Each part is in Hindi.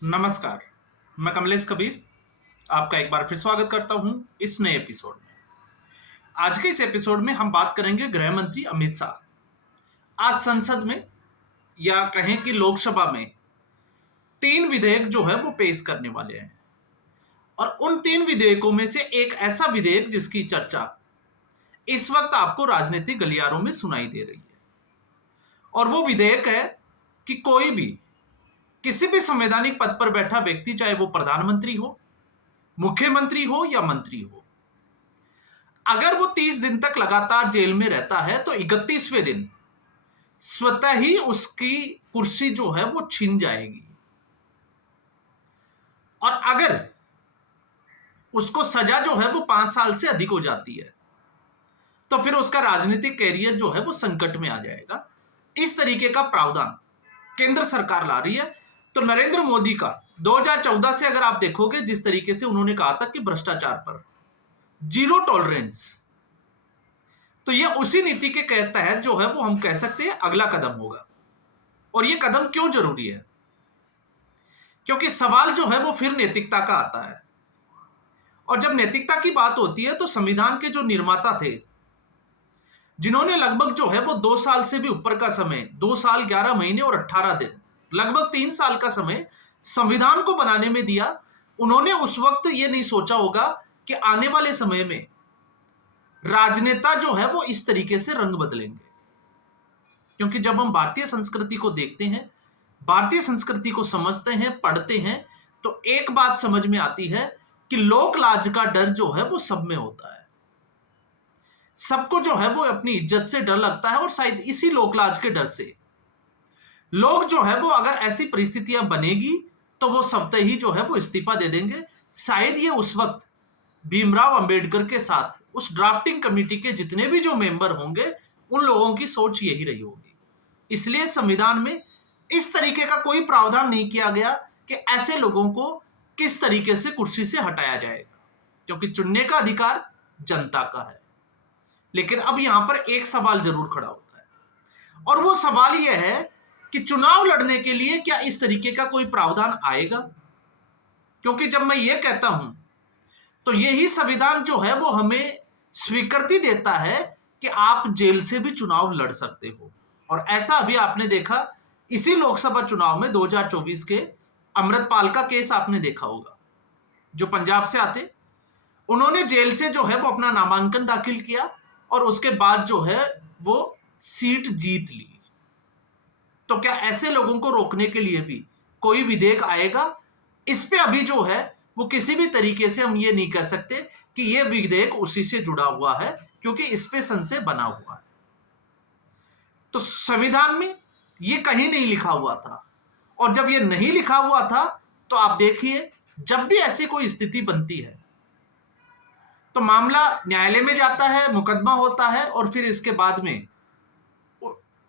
नमस्कार। मैं कमलेश कबीर आपका एक बार फिर स्वागत करता हूं इस नए एपिसोड में। आज के इस एपिसोड में हम बात करेंगे गृह मंत्री अमित शाह। आज संसद में या कहें कि लोकसभा में 3 विधेयक जो है वो पेश करने वाले हैं और उन 3 विधेयकों में से एक ऐसा विधेयक जिसकी चर्चा इस वक्त आपको राजनीतिक गलियारों में सुनाई दे रही है और वो विधेयक है कि कोई भी किसी भी संवैधानिक पद पर बैठा व्यक्ति, चाहे वो प्रधानमंत्री हो, मुख्यमंत्री हो या मंत्री हो, अगर वो 30 दिन तक लगातार जेल में रहता है तो 31वें दिन स्वतः ही उसकी कुर्सी जो है वो छिन जाएगी। और अगर उसको सजा जो है वो 5 साल से अधिक हो जाती है तो फिर उसका राजनीतिक कैरियर जो है वो संकट में आ जाएगा। इस तरीके का प्रावधान केंद्र सरकार ला रही है। तो नरेंद्र मोदी का 2014 से अगर आप देखोगे, जिस तरीके से उन्होंने कहा था कि भ्रष्टाचार पर जीरो टॉलरेंस, तो यह उसी नीति के तहत जो है वो हम कह सकते हैं अगला कदम होगा। और यह कदम क्यों जरूरी है? क्योंकि सवाल जो है वो फिर नैतिकता का आता है। और जब नैतिकता की बात होती है तो संविधान के जो निर्माता थे, जिन्होंने लगभग जो है वो 2 साल से भी ऊपर का समय, 2 साल 11 महीने और 18 दिन, लगभग 3 साल का समय संविधान को बनाने में दिया, उन्होंने उस वक्त ये नहीं सोचा होगा कि आने वाले समय में राजनेता जो है वो इस तरीके से रंग बदलेंगे। क्योंकि जब हम भारतीय संस्कृति को देखते हैं, भारतीय संस्कृति को समझते हैं, पढ़ते हैं, तो एक बात समझ में आती है कि लोक लाज का डर जो है वो सब में होता है। सबको जो है वो अपनी इज्जत से डर लगता है और शायद इसी लोकलाज के डर से लोग जो है वो, अगर ऐसी परिस्थितियां बनेगी तो वो स्वतः ही जो है वो इस्तीफा दे देंगे। शायद ये उस वक्त भीमराव अंबेडकर के साथ उस ड्राफ्टिंग कमेटी के जितने भी जो मेंबर होंगे, उन लोगों की सोच यही रही होगी। इसलिए संविधान में इस तरीके का कोई प्रावधान नहीं किया गया कि ऐसे लोगों को किस तरीके से कुर्सी से हटाया जाएगा, क्योंकि चुनने का अधिकार जनता का है। लेकिन अब यहां पर एक सवाल जरूर खड़ा होता है और वो सवाल यह है कि चुनाव लड़ने के लिए क्या इस तरीके का कोई प्रावधान आएगा? क्योंकि जब मैं ये कहता हूं तो यही संविधान जो है वो हमें स्वीकृति देता है कि आप जेल से भी चुनाव लड़ सकते हो। और ऐसा अभी आपने देखा इसी लोकसभा चुनाव में 2024 के अमृतपाल का केस आपने देखा होगा, जो पंजाब से आते, उन्होंने जेल से जो है वो अपना नामांकन दाखिल किया और उसके बाद जो है वो सीट जीत ली। तो क्या ऐसे लोगों को रोकने के लिए भी कोई विधेयक आएगा? इस पे अभी जो है वो किसी भी तरीके से हम ये नहीं कह सकते कि ये विधेयक उसी से जुड़ा हुआ है, क्योंकि इस पे संशय बना हुआ है। तो संविधान में ये कहीं नहीं लिखा हुआ था, और जब ये नहीं लिखा हुआ था तो आप देखिए, जब भी ऐसी कोई स्थिति बनती है तो मामला न्यायालय में जाता है, मुकदमा होता है, और फिर इसके बाद में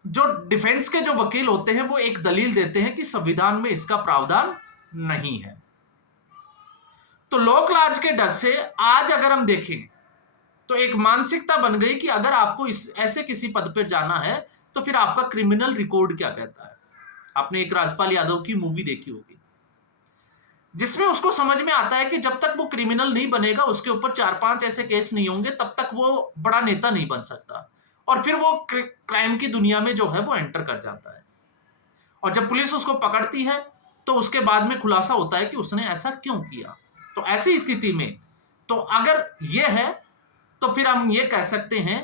जो डिफेंस के जो वकील होते हैं वो एक दलील देते हैं कि संविधान में इसका प्रावधान नहीं है। तो लोकलाज के डर से आज अगर हम देखें तो एक मानसिकता बन गई कि अगर आपको इस ऐसे किसी पद पर जाना है तो फिर आपका क्रिमिनल रिकॉर्ड क्या कहता है। आपने एक राजपाल यादव की मूवी देखी होगी, जिसमें उसको समझ में आता है कि जब तक वो क्रिमिनल नहीं बनेगा, उसके ऊपर 4-5 ऐसे केस नहीं होंगे, तब तक वो बड़ा नेता नहीं बन सकता। और फिर वो क्राइम की दुनिया में जो है वो एंटर कर जाता है, और जब पुलिस उसको पकड़ती है तो उसके बाद में खुलासा होता है कि उसने ऐसा क्यों किया। तो ऐसी स्थिति में तो अगर ये है तो फिर हम ये कह सकते हैं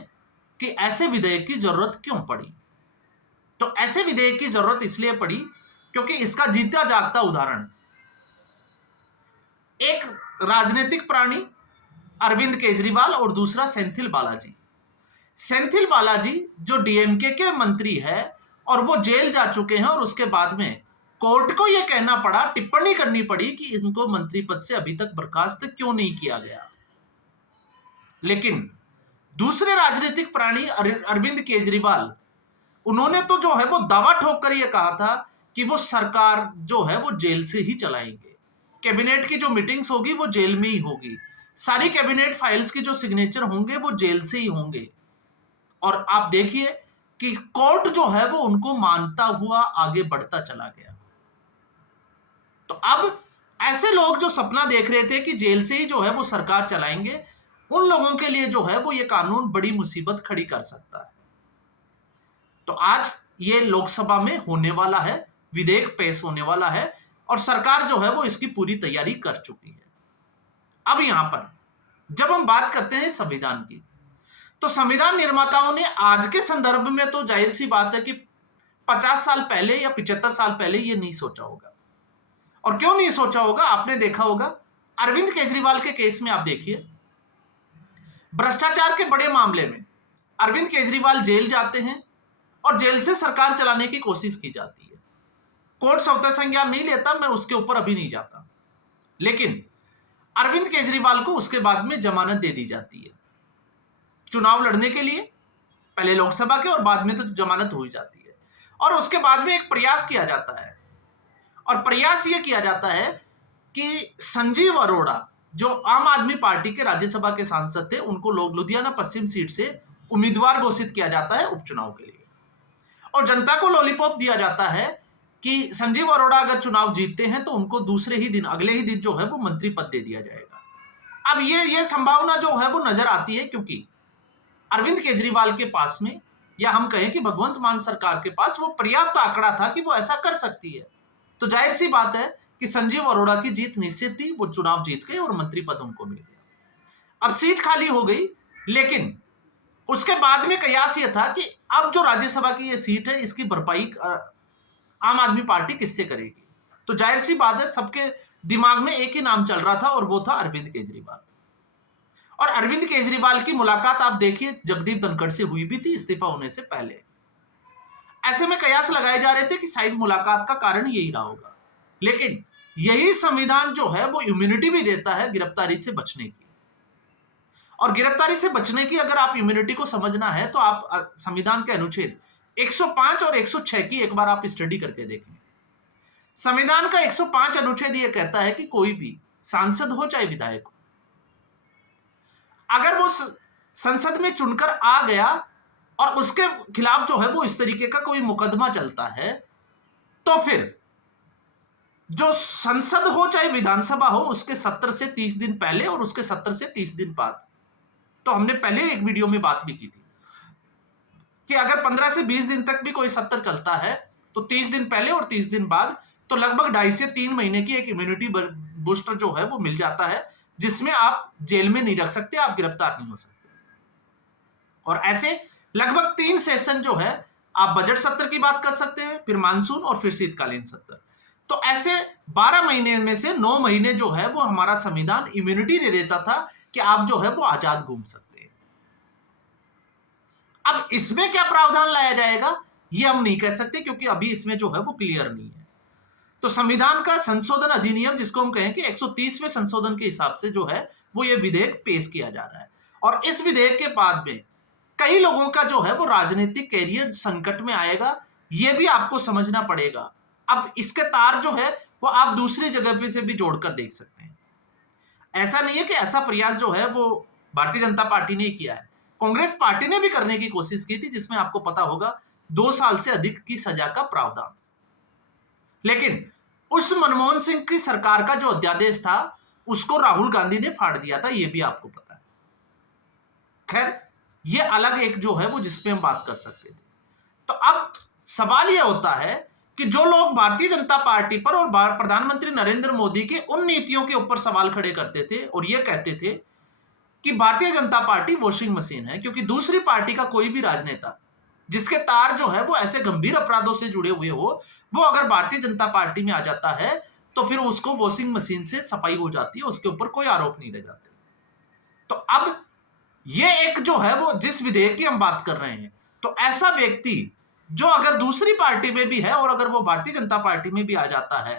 कि ऐसे विधेयक की जरूरत क्यों पड़ी। तो ऐसे विधेयक की जरूरत इसलिए पड़ी क्योंकि इसका जीता जागता उदाहरण एक राजनीतिक प्राणी अरविंद केजरीवाल और दूसरा सेंथिल बालाजी। सेंथिल बालाजी जो डीएमके के मंत्री है और वो जेल जा चुके हैं, और उसके बाद में कोर्ट को यह कहना पड़ा, टिप्पणी करनी पड़ी कि इनको मंत्री पद से अभी तक बर्खास्त क्यों नहीं किया गया। लेकिन दूसरे राजनीतिक प्राणी अरविंद केजरीवाल, उन्होंने तो जो है वो दावा ठोक कर यह कहा था कि वो सरकार जो है वो जेल से ही चलाएंगे। कैबिनेट की जो मीटिंग्स होगी वो जेल में ही होगी, सारी कैबिनेट फाइल्स की जो सिग्नेचर होंगे वो जेल से ही होंगे। और आप देखिए कि कोर्ट जो है वो उनको मानता हुआ आगे बढ़ता चला गया। तो अब ऐसे लोग जो सपना देख रहे थे कि जेल से ही जो है वो सरकार चलाएंगे, उन लोगों के लिए जो है वो ये कानून बड़ी मुसीबत खड़ी कर सकता है। तो आज ये लोकसभा में होने वाला है, विधेयक पेश होने वाला है और सरकार जो है वो इसकी पूरी तैयारी कर चुकी है। अब यहां पर जब हम बात करते हैं संविधान की, तो संविधान निर्माताओं ने आज के संदर्भ में तो जाहिर सी बात है कि 50 साल पहले या 75 साल पहले ये नहीं सोचा होगा। और क्यों नहीं सोचा होगा? आपने देखा होगा अरविंद केजरीवाल के केस में, आप देखिए भ्रष्टाचार के बड़े मामले में अरविंद केजरीवाल जेल जाते हैं और जेल से सरकार चलाने की कोशिश की जाती है। कोर्ट स्वतः संज्ञान नहीं लेता, मैं उसके ऊपर अभी नहीं जाता, लेकिन अरविंद केजरीवाल को उसके बाद में जमानत दे दी जाती है चुनाव लड़ने के लिए, पहले लोकसभा के और बाद में तो जमानत हो ही जाती है। और उसके बाद में एक प्रयास किया जाता है, और प्रयास यह किया जाता है कि संजीव अरोड़ा जो आम आदमी पार्टी के राज्यसभा के सांसद थे, उनको लोग लुधियाना पश्चिम सीट से उम्मीदवार घोषित किया जाता है उपचुनाव के लिए, और जनता को लॉलीपॉप दिया जाता है कि संजीव अरोड़ा अगर चुनाव जीतते हैं तो उनको दूसरे ही दिन, अगले ही दिन जो है वो मंत्री पद दे दिया जाएगा। अब ये संभावना जो है वो नजर आती है, क्योंकि अरविंद केजरीवाल के पास में, या हम कहें कि भगवंत मान सरकार के पास वो पर्याप्त आंकड़ा था कि वो ऐसा कर सकती है। तो जाहिर सी बात है कि संजीव अरोड़ा की जीत निश्चित थी, वो चुनाव जीत गए और मंत्री पद उनको मिल गया। अब सीट खाली हो गई, लेकिन उसके बाद में कयास ये था कि अब जो राज्यसभा की ये सीट है, इसकी भरपाई आम आदमी पार्टी किससे करेगी। तो जाहिर सी बात है सबके दिमाग में एक ही नाम चल रहा था, और वो था अरविंद केजरीवाल। और अरविंद केजरीवाल की मुलाकात आप देखिए जगदीप धनखड़ से हुई भी थी इस्तीफा होने से पहले। ऐसे में कयास लगाए जा रहे थे कि शायद मुलाकात का कारण यही रहा होगा, लेकिन यही संविधान जो है वो इम्यूनिटी भी देता है गिरफ्तारी से बचने की। और गिरफ्तारी से बचने की अगर आप इम्यूनिटी को समझना है तो आप संविधान के अनुच्छेद 105 और 106 की एक बार आप स्टडी करके देखें। संविधान का 105 अनुच्छेद यह कहता है कि कोई भी सांसद हो चाहे विधायक हो, अगर वो संसद में चुनकर आ गया और उसके खिलाफ जो है वो इस तरीके का कोई मुकदमा चलता है, तो फिर जो संसद हो चाहे विधानसभा हो, उसके 70 से 30 दिन पहले और उसके 70 से 30 दिन बाद, तो हमने पहले एक वीडियो में बात भी की थी कि अगर 15 से 20 दिन तक भी कोई 70 चलता है तो 30 दिन पहले और 30 दिन बाद, तो लगभग 2.5 से 3 महीने की एक इम्यूनिटी बूस्टर जो है वो मिल जाता है, जिसमें आप जेल में नहीं रख सकते, आप गिरफ्तार नहीं हो सकते। और ऐसे लगभग 3 सेशन जो है, आप बजट सत्र की बात कर सकते हैं, फिर मानसून और फिर शीतकालीन सत्र। तो ऐसे 12 महीने में से 9 महीने जो है वो हमारा संविधान इम्यूनिटी दे देता था कि आप जो है वो आजाद घूम सकते हैं। अब इसमें क्या प्रावधान लाया जाएगा ये हम नहीं कह सकते, क्योंकि अभी इसमें जो है वो क्लियर नहीं है। तो संविधान का संशोधन अधिनियम, जिसको हम कहें कि 130वें संशोधन के हिसाब से जो है वो ये विधेयक पेश किया जा रहा है, और इस विधेयक के बाद में कई लोगों का जो है वो राजनीतिक कैरियर संकट में आएगा, ये भी आपको समझना पड़ेगा। अब इसके तार जो है वो आप दूसरी जगह पे से भी जोड़कर देख सकते हैं। ऐसा नहीं है कि ऐसा प्रयास जो है वो भारतीय जनता पार्टी ने किया है, कांग्रेस पार्टी ने भी करने की कोशिश की थी, जिसमें आपको पता होगा 2 साल से अधिक की सजा का प्रावधान। लेकिन उस मनमोहन सिंह की सरकार का जो अध्यादेश था उसको राहुल गांधी ने फाड़ दिया था, ये भी आपको पता है। खैर, ये अलग एक जो है वो जिसपे हम बात कर सकते थे। तो अब सवाल यह होता है कि जो लोग भारतीय जनता पार्टी पर और प्रधानमंत्री नरेंद्र मोदी के उन नीतियों के ऊपर सवाल खड़े करते थे और ये कहते थे कि Bharatiya Janata party washing machine है, क्योंकि दूसरी पार्टी का कोई भी राजनेता जिसके तार जो है वो ऐसे गंभीर अपराधों से जुड़े हुए हो, वो अगर भारतीय जनता पार्टी में आ जाता है तो फिर उसको वॉशिंग मशीन से सफाई हो जाती है, उसके ऊपर कोई आरोप नहीं रह जाते। तो अब ये एक जो है वो जिस विधेयक की हम बात कर रहे हैं, तो ऐसा व्यक्ति जो अगर दूसरी पार्टी में भी है और अगर वो भारतीय जनता पार्टी में भी आ जाता है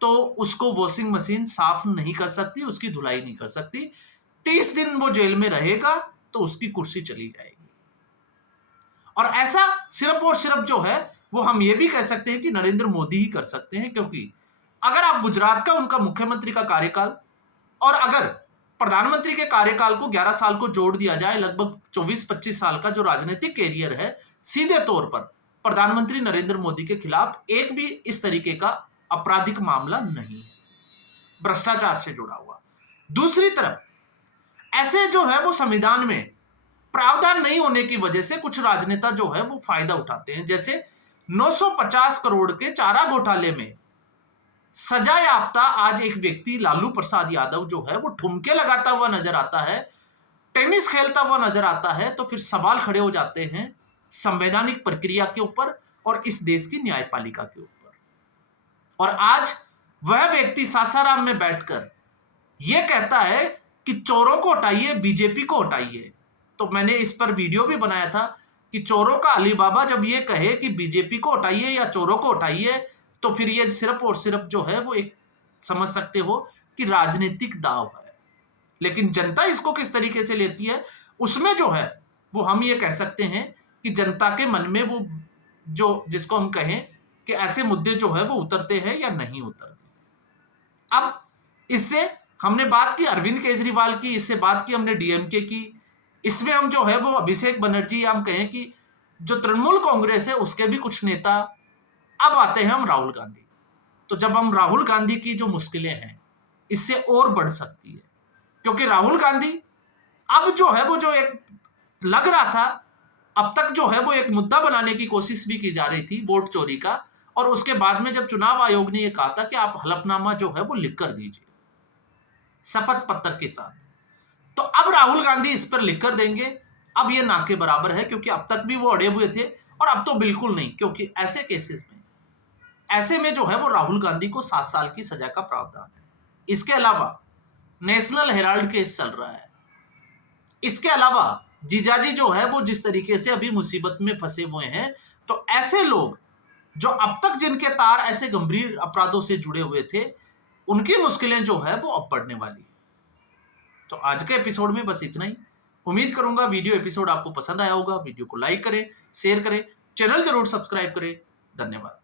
तो उसको वॉशिंग मशीन साफ नहीं कर सकती, उसकी धुलाई नहीं कर सकती। 30 दिन वो जेल में रहेगा तो उसकी कुर्सी चली जाएगी। और ऐसा सिर्फ और सिर्फ जो है वो हम ये भी कह सकते हैं कि नरेंद्र मोदी ही कर सकते हैं, क्योंकि अगर आप गुजरात का उनका मुख्यमंत्री का कार्यकाल और अगर प्रधानमंत्री के कार्यकाल को 11 साल को जोड़ दिया जाए, लगभग 24-25 साल का जो राजनीतिक कैरियर है, सीधे तौर पर प्रधानमंत्री नरेंद्र मोदी के खिलाफ एक भी इस तरीके का आपराधिक मामला नहीं है, भ्रष्टाचार से जुड़ा हुआ। दूसरी तरफ ऐसे जो है वो संविधान में प्रावधान नहीं होने की वजह से कुछ राजनेता जो है वो फायदा उठाते हैं। जैसे 950 करोड़ के चारा घोटाले में सजा याफ्ता आज एक व्यक्ति लालू प्रसाद यादव जो है वो ठुमके लगाता हुआ नजर आता है, टेनिस खेलता हुआ नजर आता है, तो फिर सवाल खड़े हो जाते हैं संवैधानिक प्रक्रिया के ऊपर और इस देश की न्यायपालिका के ऊपर। और आज वह व्यक्ति सासाराम में बैठकर यह कहता है कि चोरों को हटाइए, बीजेपी को हटाइए। तो मैंने इस पर वीडियो भी बनाया था कि चोरों का अलीबाबा जब ये कहे कि बीजेपी को हटाइए या चोरों को हटाइए, तो फिर ये सिर्फ और सिर्फ जो है वो एक समझ सकते हो कि राजनीतिक दाव है। लेकिन जनता इसको किस तरीके से लेती है, उसमें जो है वो हम ये कह सकते हैं कि जनता के मन में वो जो जिसको हम कहें कि ऐसे मुद्दे जो है वो उतरते हैं या नहीं उतरते। अब इससे हमने बात की अरविंद केजरीवाल की, इससे बात की हमने डीएमके की, इसमें हम जो है वो अभिषेक बनर्जी, हम कहें कि जो तृणमूल कांग्रेस है उसके भी कुछ नेता। अब आते हैं हम राहुल गांधी। तो जब हम राहुल गांधी की जो मुश्किलें हैं इससे और बढ़ सकती है, क्योंकि राहुल गांधी अब जो है वो जो एक लग रहा था, अब तक जो है वो एक मुद्दा बनाने की कोशिश भी की जा रही थी वोट चोरी का, और उसके बाद में जब चुनाव आयोग ने यह कहा था कि आप हलफनामा जो है वो लिख कर दीजिए शपथ पत्र के साथ, तो अब राहुल गांधी इस पर लिख कर देंगे। अब ये ना के बराबर है, क्योंकि अब तक भी वो अड़े हुए थे और अब तो बिल्कुल नहीं, क्योंकि ऐसे केसेस में ऐसे में जो है वो राहुल गांधी को 7 साल की सजा का प्रावधान है। इसके अलावा नेशनल हेराल्ड केस चल रहा है। इसके अलावा जीजाजी जो है वो जिस तरीके से अभी मुसीबत में फंसे हुए हैं, तो ऐसे लोग जो अब तक जिनके तार ऐसे गंभीर अपराधों से जुड़े हुए थे, उनकी मुश्किलें जो है वो अब बढ़ने वाली है। तो आज के एपिसोड में बस इतना ही। उम्मीद करूंगा वीडियो एपिसोड आपको पसंद आया होगा। वीडियो को लाइक करें, शेयर करें, चैनल जरूर सब्सक्राइब करें। धन्यवाद।